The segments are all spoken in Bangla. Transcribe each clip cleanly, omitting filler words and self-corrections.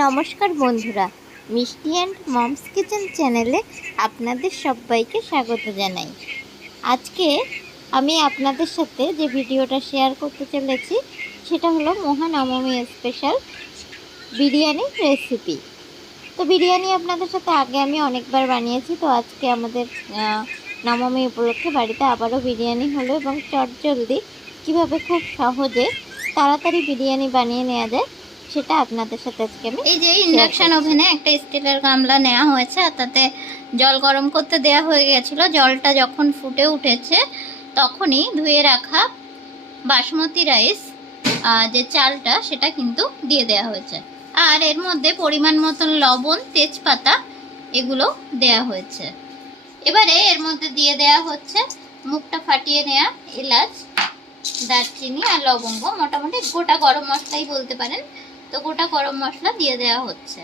নমস্কার বন্ধুরা, মিষ্টি অ্যান্ড মমস কিচেন চ্যানেলে আপনাদের সবাইকে স্বাগত জানাই। আজকে আমি আপনাদের সাথে যে ভিডিওটা শেয়ার করতে চলেছি সেটা হলো মহানবমী স্পেশাল বিরিয়ানি রেসিপি। তো বিরিয়ানি আপনাদের সাথে আগে আমি অনেকবার বানিয়েছি, তো আজকে আমাদের নবমী উপলক্ষে বাড়িতে আবারও বিরিয়ানি হলো এবং চটজলদি কীভাবে খুব সহজে তাড়াতাড়ি বিরিয়ানি বানিয়ে নেওয়া যায় সেটা আপনাদের সাথে আজকে আমি এই যে ইন্ডাকশন ওভেনে একটা স্টিলের গামলা নেওয়া হয়েছে আর তাতে জল গরম করতে দেয়া হয়ে গেছিল। জলটা যখন ফুটে উঠেছে তখনই ধুয়ে রাখা বাসমতি রাইস যে চালটা সেটা কিন্তু দিয়ে দেয়া হয়েছে, আর এর মধ্যে পরিমাণ মতন লবণ, তেজপাতা এগুলো দেয়া হয়েছে। এবারে এর মধ্যে দিয়ে দেয়া হচ্ছে মুখটা ফাটিয়ে নেওয়া এলাচ, দারচিনি আর লবঙ্গ, মোটামুটি গোটা গরম মশলাই বলতে পারেন। তো গোটা গরম মশলা দিয়ে দেওয়া হচ্ছে।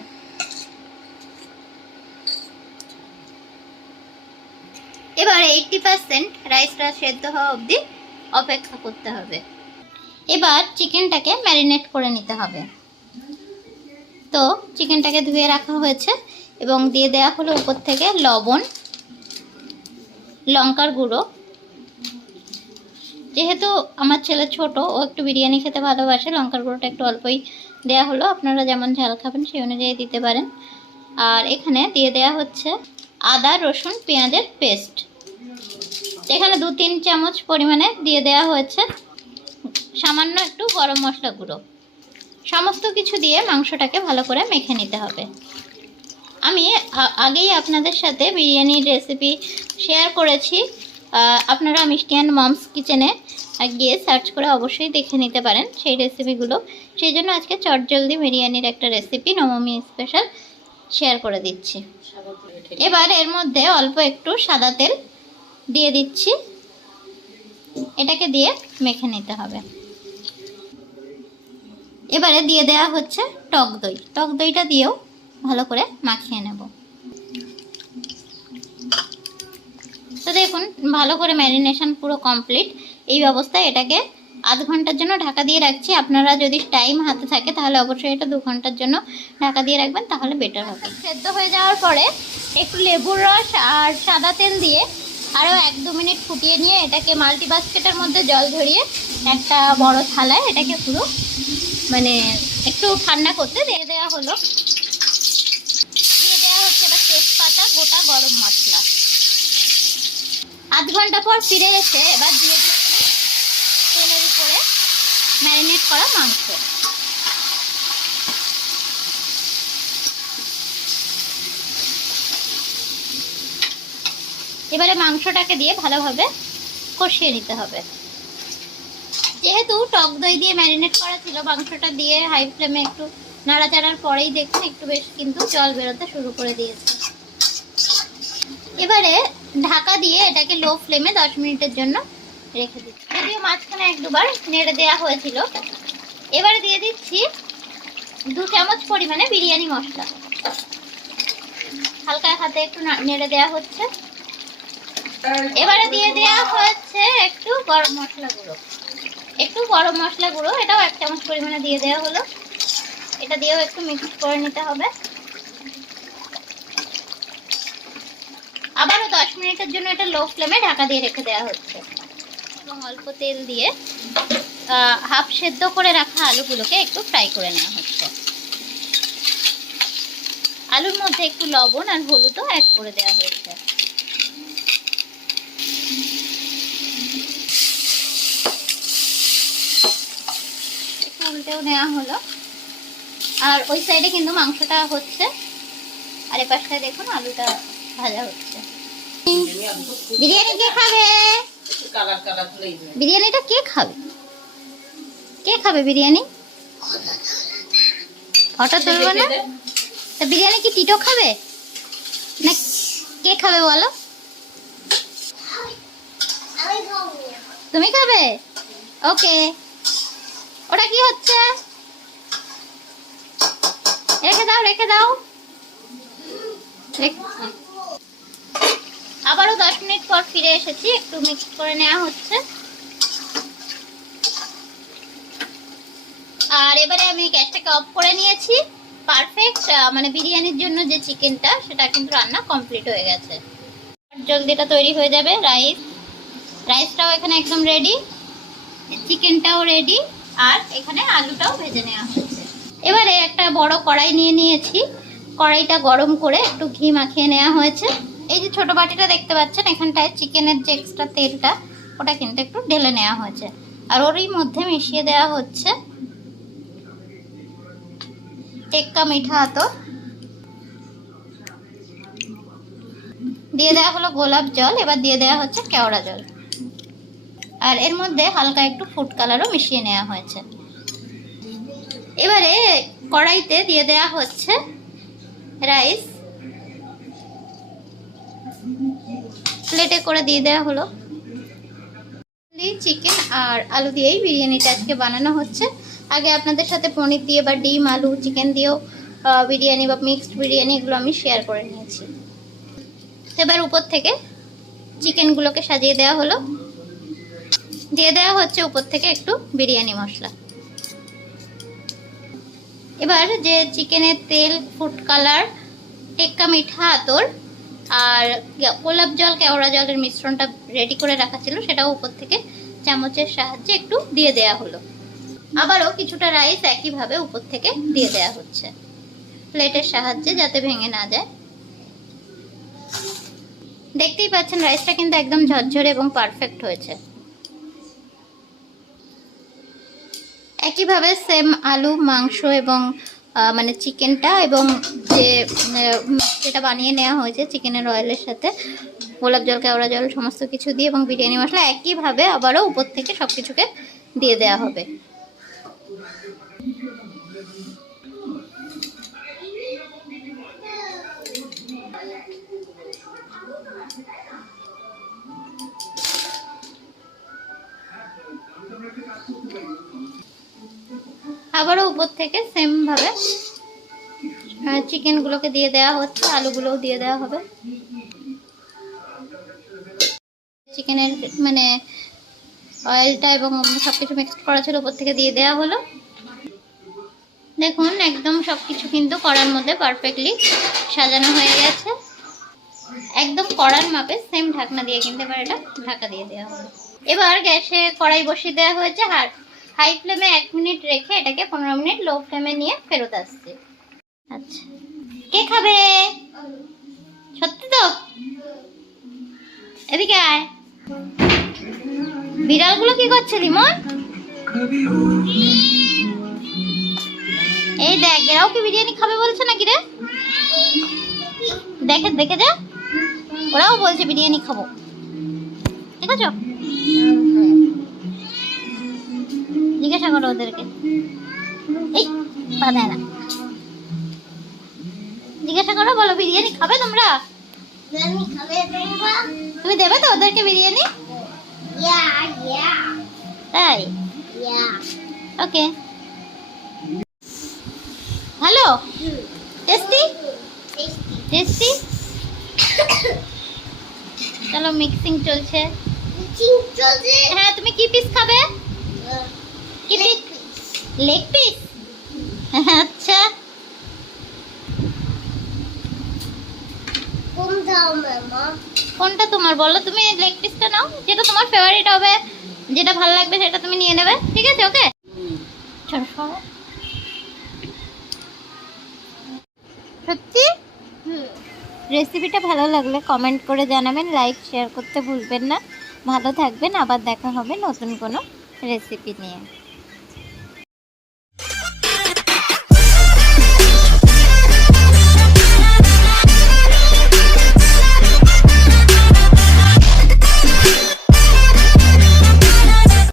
এবার 80% রাইসটা সেদ্ধ হওয়া অবধি অপেক্ষা করতে হবে। এবার চিকেনটাকে ম্যারিনেট করে নিতে হবে। তো চিকেনটাকে ধুয়ে রাখা হয়েছে এবং দিয়ে দেওয়া হলো উপর থেকে লবণ, লঙ্কার গুঁড়ো। যেহেতু আমার ছেলে ছোট, ও একটু বিরিয়ানি খেতে ভালোবাসে, লঙ্কার গুঁড়োটা একটু অল্পই দেয়া হলো। আপনারা যেমন ঝাল খাবেন সেই অনুযায়ী দিতে পারেন। আর এখানে দিয়ে দেয়া হচ্ছে আদা, রসুন, পেঁয়াজের পেস্ট। এখানে 2-3 চামচ পরিমাণে দিয়ে দেয়া হয়েছে সামান্য একটু গরম মশলা গুঁড়ো। সমস্ত কিছু দিয়ে মাংসটাকে ভালো করে মেখে নিতে হবে। আমি আগেই আপনাদের সাথে বিরিয়ানির রেসিপি শেয়ার করেছি, আপনারা মিষ্টি অ্যান্ড মমস কিচেনে গিয়ে সার্চ করে অবশ্যই দেখে নিতে পারেন সেই রেসিপিগুলো। সেই জন্য আজকে চটজলদি বিরিয়ানির একটা রেসিপি নবমী স্পেশাল শেয়ার করে দিচ্ছি। এবার এর মধ্যে অল্প একটু সাদা তেল দিয়ে দিচ্ছি, এটাকে দিয়ে মেখে নিতে হবে। এবারে দিয়ে দেওয়া হচ্ছে টক দই। টক দইটা দিয়েও ভালো করে মাখিয়ে নেব। তো দেখুন, ভালো করে ম্যারিনেশন পুরো কমপ্লিট। এই অবস্থায় এটাকে আধ ঘন্টার জন্য ঢাকা দিয়ে রাখছি। আপনারা যদি টাইম হাতে থাকে তাহলে অবশ্যই এটা 2 ঘন্টার জন্য ঢাকা দিয়ে রাখবেন, তাহলে বেটার হবে। সেদ্ধ হয়ে যাওয়ার পরে একটু লেবুর রস আর সাদা তেল দিয়ে আরও 1-2 মিনিট ফুটিয়ে নিয়ে এটাকে মাল্টিবাস্কেটের মধ্যে জল ঝরিয়ে একটা বড় থালায় এটাকে পুরো একটু ঠান্ডা করতে দিয়ে দেওয়া হলো। দিয়ে দেওয়া হচ্ছে এবার তেজপাতা, গোটা গরম মশলা। আধ ঘন্টা পর ফিরে এসে এবার দিয়ে দিচ্ছি তেলের উপরে ম্যারিনেট করা মাংস। এবারে মাংসটাকে দিয়ে ভালোভাবে কষিয়ে নিতে হবে। যেহেতু টক দই দিয়ে ম্যারিনেট করা ছিল, মাংসটা দিয়ে হাই ফ্লেমে একটু নাড়াচাড়ার পরেই দেখুন একটু বেশ কিন্তু জল বেরোতে শুরু করে দিয়েছে। এবারে ঢাকা দিয়ে এটাকে লো ফ্লেমে 10 মিনিটের জন্য রেখে দিচ্ছি। যদিও মাঝখানে 1-2 বার নেড়ে দেওয়া হয়েছিল। এবারে দিয়ে দিচ্ছি 2 চামচ পরিমাণে বিরিয়ানি মশলা। হালকা হাতে একটু নেড়ে দেওয়া হচ্ছে। এবারে দিয়ে দেওয়া হচ্ছে একটু গরম মশলা গুঁড়ো। এটাও 1 চামচ পরিমাণে দিয়ে দেওয়া হলো। এটা দিয়েও একটু মিক্স করে নিতে হবে। আবারও 10 মিনিটের জন্য এটা লো ফ্লেমে ঢাকা দিয়ে রেখে দেওয়া হচ্ছে এবং অল্প তেল দিয়ে হাফ সেদ্ধ করে রাখা আলুগুলোকে একটু ফ্রাই করে নেওয়া হচ্ছে। আলুর মধ্যে একটু লবণ আর হলুদও অ্যাড করে দেওয়া হয়েছে। একটু উল্টেও নেওয়া হলো। আর ওই সাইডে কিন্তু মাংসটা হচ্ছে, আর এই পাশটায় দেখুন আলুটা ভাজা হচ্ছে। বিরিয়ানি কে খাবে? বিরিয়ানিটা কে খাবে? কে খাবে বিরিয়ানি? ফটো তুলবো না? তা বিরিয়ানি কি টিটো খাবে না কে খাবে বলো? তুমি খাবে? ওকে। ওটা কি হচ্ছে? রেখে দাও। আবারও 10 মিনিট পর ফিরে এসেছি। একটু মিক্স করে নেওয়া হচ্ছে। আর এবারে আমি গ্যাসটাকে অফ করে নিয়েছি। পারফেক্ট মানে বিরিয়ানির জন্য যে চিকেনটা সেটা কিন্তু রান্না কমপ্লিট হয়ে গেছে। জলদি এটা তৈরি হয়ে যাবে। রাইসটাও এখানে একদম রেডি, চিকেনটাও রেডি, আর এখানে আলুটাও ভেজে নেওয়া হয়েছে। এবারে একটা বড় কড়াই নিয়ে নিয়েছি, কড়াইটা গরম করে একটু ঘি মাখিয়ে নেওয়া হয়েছে। এই যে ছোট বাটিটা দেখতে পাচ্ছেন, এখানটায় চিকেনের যে এক্সট্রা তেলটা ওটা কিন্তু একটু ঢেলে নেওয়া হয়েছে, আর ওরই মধ্যে মিশিয়ে দেওয়া হচ্ছে টেক্কা মিঠা আতর, দিয়ে দেওয়া হলো গোলাপ জল, এবার দিয়ে দেওয়া হচ্ছে কেওড়া জল, আর এর মধ্যে হালকা একটু ফুড কালারও মিশিয়ে নেওয়া হয়েছে। এবারে কড়াইতে দিয়ে দেওয়া হচ্ছে রাইস, প্লেটে করে দিয়ে দেওয়া হলো। চিকেন আর আলু দিয়েই বিরিয়ানিটা আজকে বানানো হচ্ছে। আগে আপনাদের সাথে পনির দিয়ে বা ডিম আলু চিকেন দিয়েও বিরিয়ানি বা মিক্সড বিরিয়ানি এগুলো আমি শেয়ার করে নিয়েছি। এবার উপর থেকে চিকেনগুলোকে সাজিয়ে দেওয়া হলো, দিয়ে দেওয়া হচ্ছে উপর থেকে একটু বিরিয়ানি মশলা। এবার যে চিকেনের তেল, ফুড কালার, টেক্কা মিঠা আতর আর গোলাপ জল, কেওড়া জলের মিশ্রণটা রেডি করে রাখা ছিল, সেটাও উপর থেকে চামচের সাহায্যে একটু দিয়ে দেওয়া হলো। আবারও কিছুটা রাইস একইভাবে উপর থেকে দিয়ে দেওয়া হচ্ছে প্লেটের সাহায্যে, যাতে ভেঙে না যায়। দেখতেই পাচ্ছেন রাইসটা কিন্তু একদম ঝরঝরে এবং পারফেক্ট হয়েছে। একইভাবে সেম আলু, মাংস এবং মানে চিকেনটা এবং যেটা বানিয়ে নেওয়া হয়েছে চিকেনের অয়েলের সাথে গোলাপ জল, কেওড়া জল সমস্ত কিছু দিয়ে এবং বিরিয়ানি মশলা একইভাবে আবারও উপর থেকে সব কিছুকে দিয়ে দেওয়া হবে। আবারও উপর থেকে সেম ভাবে চিকেনগুলোকে দিয়ে দেওয়া হচ্ছে, আলুগুলোও দিয়ে দেওয়া হবে। চিকেনের মানে অয়েলটা এবং সবকিছু মিক্সড করা ছিল, উপর থেকে দিয়ে দেওয়া হলো। দেখুন একদম সবকিছু কিন্তু কড়ার মধ্যে পারফেক্টলি সাজানো হয়ে গেছে, একদম কড়ার মাপে। সেম ঢাকনা দিয়ে কিন্তু এবার এটা ঢাকা দিয়ে দেওয়া হলো। এবার গ্যাসে কড়াই বসিয়ে দেওয়া হয়েছে, হাই ফ্লেমে 1 মিনিট রেখে এটাকে 15 মিনিট লো ফ্লেমে নিয়ে ফেরত আসছে। আচ্ছা, কে খাবে? সত্যি তো? এদিকে আয়। বিড়ালগুলো কি করছে রিমন? এই দেখ, এরাও কি বিরিয়ানি খাবে বলছে নাকি রে? দেখে দেখে যা, ওরাও বলছে বিরিয়ানি খাবো। ঠিক আছে, জিজ্ঞাসা করো ওদেরকে। এই পা দেয় না, জিজ্ঞাসা করো, বলো বিরিয়ানি খাবে তোমরা? তুমি দেবে তো ওদেরকে বিরিয়ানি? তাই? ওকে, ভালো, টেস্টি টেস্টি। চলো মিক্সিং চলছে। হ্যাঁ, তুমি কি পিস খাবে? কি পিস? Leg piece? আচ্ছা, কোনটা তোমার বলো? তুমি লেগ পিসটা নাও, যেটা তোমার ফেভারিট হবে, যেটা ভালো লাগবে সেটা তুমি নিয়ে নেবে। ঠিক আছে, ওকে। সত্যি রেসিপিটা ভালো লাগলে কমেন্ট করে জানাবেন, লাইক শেয়ার করতে ভুলবেন না। ভালো থাকবেন, আবার দেখা হবে নতুন কোনো রেসিপি নিয়ে।